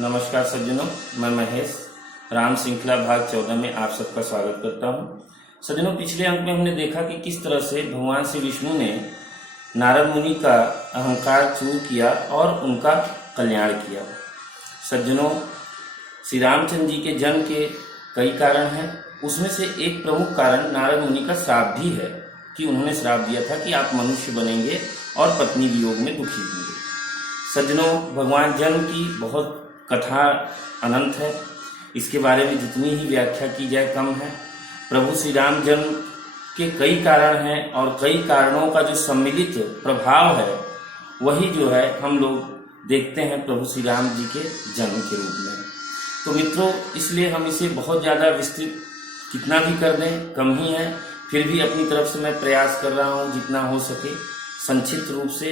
नमस्कार सज्जनों, मैं महेश राम श्रृंखला भाग 14 में आप सबका स्वागत करता हूं। सज्जनों, पिछले अंक में हमने देखा कि किस तरह से भगवान श्री विष्णु ने नारद मुनि का अहंकार चूर किया और उनका कल्याण किया। सज्जनों, श्री रामचंद्र जी के जन्म के कई कारण हैं, उसमें से एक प्रमुख कारण नारद मुनि का श्राप भी है कि उन्होंने श्राप दिया था कि आप मनुष्य बनेंगे और पत्नी वियोग में दुखी होंगे। सज्जनों, भगवान जन्म की बहुत कथा अनंत है, इसके बारे में जितनी ही व्याख्या की जाए कम है। प्रभु श्री राम जन्म के कई कारण हैं और कई कारणों का जो सम्मिलित प्रभाव है वही जो है हम लोग देखते हैं प्रभु श्री राम जी के जन्म के रूप में। तो मित्रों, इसलिए हम इसे बहुत ज़्यादा विस्तृत कितना भी कर दें कम ही है। फिर भी अपनी तरफ से मैं प्रयास कर रहा हूँ जितना हो सके संक्षिप्त रूप से,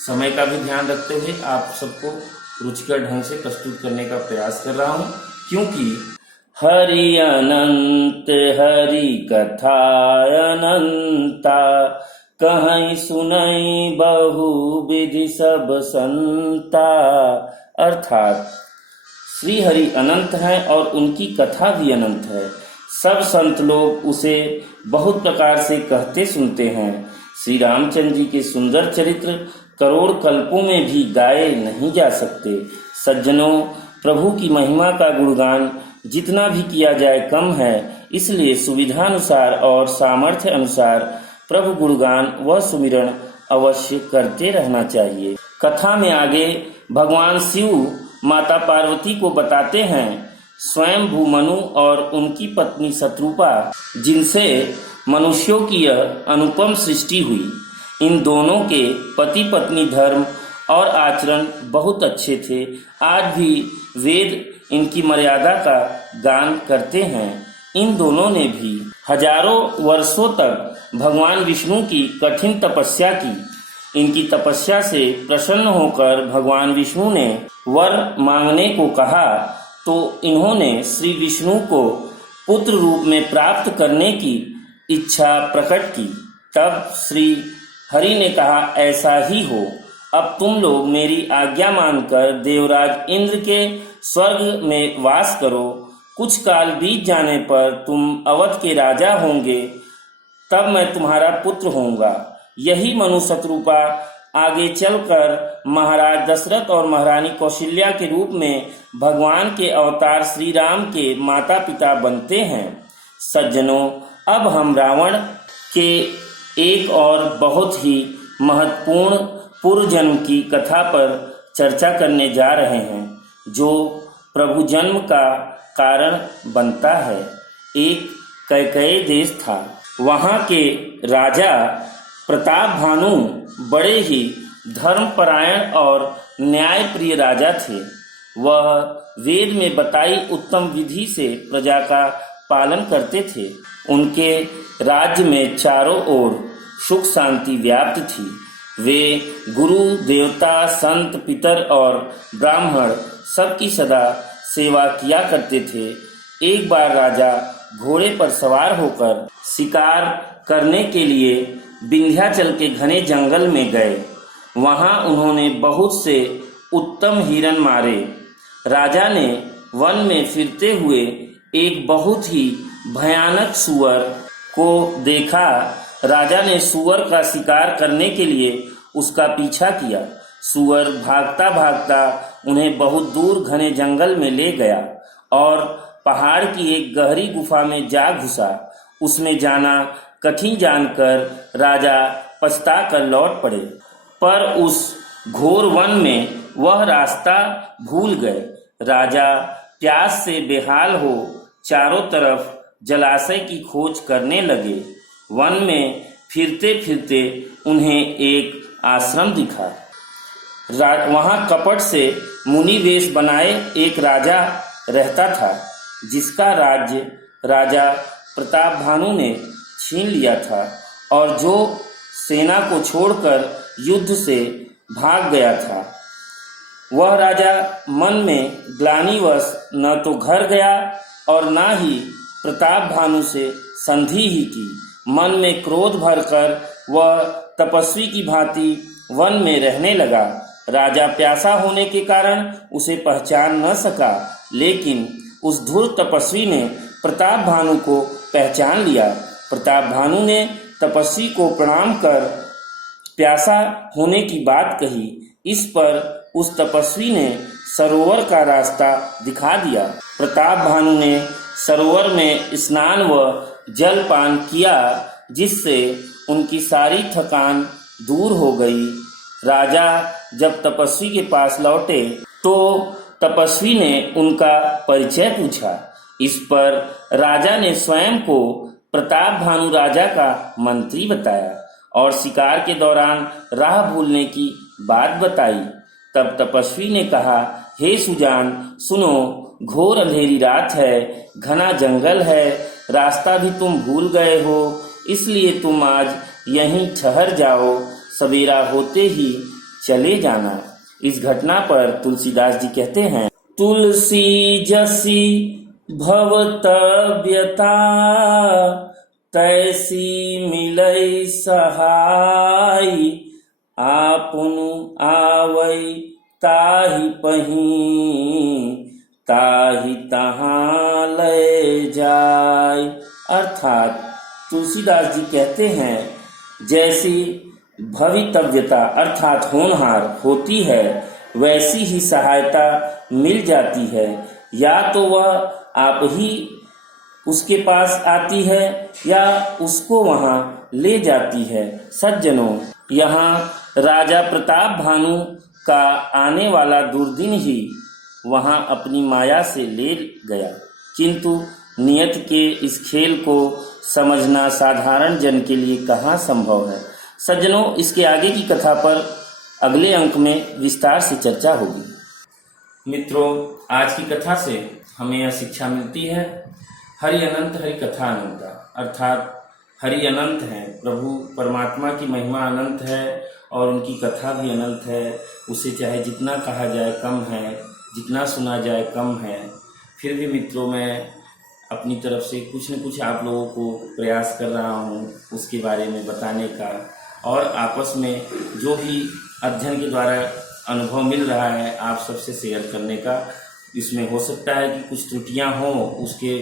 समय का भी ध्यान रखते हुए आप सबको रुचिकर ढंग से प्रस्तुत करने का प्रयास कर रहा हूँ, क्योंकि हरि अनंत हरि कथा अनंता, कहीं सुनई बहु विधि सब संता। अर्थात श्री हरि अनंत हैं और उनकी कथा भी अनंत है। सब संत लोग उसे बहुत प्रकार से कहते सुनते हैं। श्री रामचंद्र जी के सुंदर चरित्र करोड़ कल्पों में भी गाए नहीं जा सकते। सज्जनों, प्रभु की महिमा का गुणगान जितना भी किया जाए कम है, इसलिए सुविधानुसार और सामर्थ्य अनुसार प्रभु गुणगान व सुमिरण अवश्य करते रहना चाहिए। कथा में आगे भगवान शिव माता पार्वती को बताते हैं स्वयं भूमनु और उनकी पत्नी शत्रुपा, जिनसे मनुष्यों की यह अनुपम सृष्टि हुई। इन दोनों के पति पत्नी धर्म और आचरण बहुत अच्छे थे। आज भी वेद इनकी मर्यादा का गान करते हैं। इन दोनों ने भी हजारों वर्षों तक भगवान विष्णु की कठिन तपस्या की। इनकी तपस्या से प्रसन्न होकर भगवान विष्णु ने वर मांगने को कहा, तो इन्होंने श्री विष्णु को पुत्र रूप में प्राप्त करने की इच्छा प्रकट की। तब श्री हरि ने कहा, ऐसा ही हो, अब तुम लोग मेरी आज्ञा मानकर देवराज इंद्र के स्वर्ग में वास करो। कुछ काल बीत जाने पर तुम अवध के राजा होंगे, तब मैं तुम्हारा पुत्र होऊंगा। यही मनु शत्रुपा आगे चलकर महाराज दशरथ और महारानी कौशल्या के रूप में भगवान के अवतार श्री राम के माता पिता बनते हैं। सज्जनों, अब हम रावण के एक और बहुत ही महत्वपूर्ण पूर्व जन्म की कथा पर चर्चा करने जा रहे हैं, जो प्रभु जन्म का कारण बनता है। एक कैकेयी देश था। वहाँ के राजा प्रताप भानु बड़े ही धर्मपरायण और न्यायप्रिय राजा थे। वह वेद में बताई उत्तम विधि से प्रजा का पालन करते थे। उनके राज्य में चारों ओर सुख शांति व्याप्त थी। वे गुरु देवता संत पितर और ब्राह्मण सबकी सदा सेवा किया करते थे। एक बार राजा घोड़े पर सवार होकर शिकार करने के लिए विंध्याचल के घने जंगल में गए। वहां उन्होंने बहुत से उत्तम हिरण मारे। राजा ने वन में फिरते हुए एक बहुत ही भयानक सूअर को देखा। राजा ने सूअर का शिकार करने के लिए उसका पीछा किया। सूअर भागता भागता उन्हें बहुत दूर घने जंगल में ले गया और पहाड़ की एक गहरी गुफा में जा घुसा। उसमें जाना कठिन जानकर राजा पछता कर लौट पड़े, पर उस घोर वन में वह रास्ता भूल गए। राजा प्यास से बेहाल हो चारों तरफ जलाशय की खोज करने लगे। वन में फिरते फिरते उन्हें एक आश्रम दिखा। वहां कपट से मुनि वेश बनाए एक राजा रहता था, जिसका राज्य राजा प्रताप भानु ने छीन लिया था और जो सेना को छोड़कर युद्ध से भाग गया था। वह राजा मन में ग्लानिवश न तो घर गया और न ही प्रताप भानु से संधि ही की। मन में क्रोध भरकर वह तपस्वी की भांति वन में रहने लगा। राजा प्यासा होने के कारण उसे पहचान न सका, लेकिन उस धूर्त तपस्वी ने प्रताप भानु को पहचान लिया। प्रताप भानु ने तपस्वी को प्रणाम कर प्यासा होने की बात कही। इस पर उस तपस्वी ने सरोवर का रास्ता दिखा दिया। प्रताप भानु ने सरोवर में स्नान व जलपान किया, जिससे उनकी सारी थकान दूर हो गई। राजा जब तपस्वी के पास लौटे तो तपस्वी ने उनका परिचय पूछा। इस पर राजा ने स्वयं को प्रताप भानु राजा का मंत्री बताया और शिकार के दौरान राह भूलने की बात बताई। तब तपस्वी ने कहा, हे सुजान, सुनो, घोर अंधेरी रात है, घना जंगल है, रास्ता भी तुम भूल गए हो, इसलिए तुम आज यहीं ठहर जाओ, सवेरा होते ही चले जाना। इस घटना पर तुलसीदास जी कहते हैं, तुलसी जसी भवतव्यता, तैसी मिलई सहाय, आपुनु आवै ताहि पही, ताहि तहाँ ले जाय। अर्थात तुलसीदास जी कहते हैं, जैसी भवितव्यता अर्थात होनहार होती है, वैसी ही सहायता मिल जाती है। या तो वह आप ही उसके पास आती है या उसको वहां ले जाती है। सज्जनों, यहाँ राजा प्रताप भानु का आने वाला दुर्दिन ही वहां अपनी माया से ले गया, किंतु नियत के इस खेल को समझना साधारण जन के लिए कहाँ संभव है। सज्जनों, इसके आगे की कथा पर अगले अंक में विस्तार से चर्चा होगी। मित्रों, आज की कथा से हमें यह शिक्षा मिलती है, हरि अनंत हरि कथा अनंता, अर्थात हरि अनंत है, प्रभु परमात्मा की महिमा अनंत है और उनकी कथा भी अनंत है। उसे चाहे जितना कहा जाए कम है, जितना सुना जाए कम है। फिर भी मित्रों, मैं अपनी तरफ से कुछ न कुछ आप लोगों को प्रयास कर रहा हूँ उसके बारे में बताने का, और आपस में जो भी अध्ययन के द्वारा अनुभव मिल रहा है आप सबसे शेयर करने का। इसमें हो सकता है कि कुछ त्रुटियां हों उसके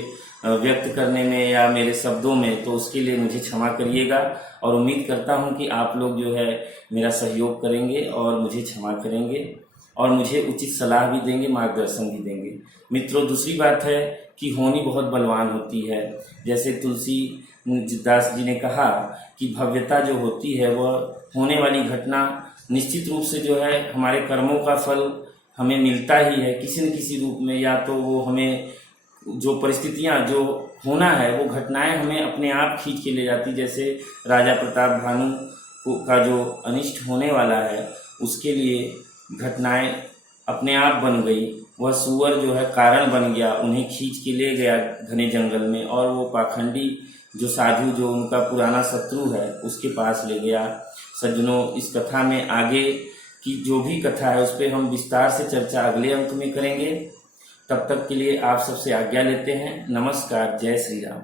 व्यक्त करने में या मेरे शब्दों में, तो उसके लिए मुझे क्षमा करिएगा और उम्मीद करता हूं कि आप लोग जो है मेरा सहयोग करेंगे और मुझे क्षमा करेंगे और मुझे उचित सलाह भी देंगे, मार्गदर्शन भी देंगे। मित्रों, दूसरी बात है कि होनी बहुत बलवान होती है। जैसे तुलसीदास जी ने कहा कि भव्यता जो होती है वह होने वाली घटना निश्चित रूप से जो है हमारे कर्मों का फल हमें मिलता ही है किसी न किसी रूप में, या तो वो हमें जो परिस्थितियां जो होना है वो घटनाएं हमें अपने आप खींच के ले जाती। जैसे राजा प्रताप भानु का जो अनिष्ट होने वाला है उसके लिए घटनाएं अपने आप बन गई। वह सुअर जो है कारण बन गया, उन्हें खींच के ले गया घने जंगल में, और वो पाखंडी जो साधु जो उनका पुराना शत्रु है उसके पास ले गया। सज्जनों, इस कथा में आगे की जो भी कथा है उस पर हम विस्तार से चर्चा अगले अंक में करेंगे। तब तक के लिए आप सबसे आज्ञा लेते हैं। नमस्कार, जय श्री राम।